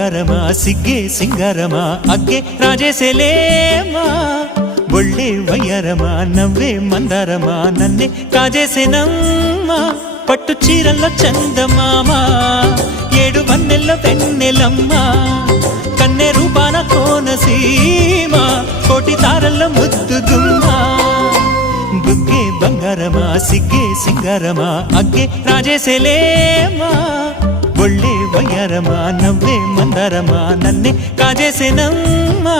బంగారమా సిగ్గే సింగారమా అగ్గే రాజేసేలేమా ఒళ్ళే వయ్యారమా నవ్వే మందారమా నన్నే కాజేసేనమ్మా పట్టు చీరల్లో చందమామా ఏడు వన్నెల్లో వెన్నెలమ్మా కన్నె రూపాన కోనసీమ కోటి తారల్లో ముద్దుగుమ్మా బుగ్గే బంగారమా సిగ్గే సింగారమా అగ్గే రాజేసేలేమా ఒళ్ళే వయ్యారమా నవ్వే మందారమా నన్నే కాజేసేనమ్మా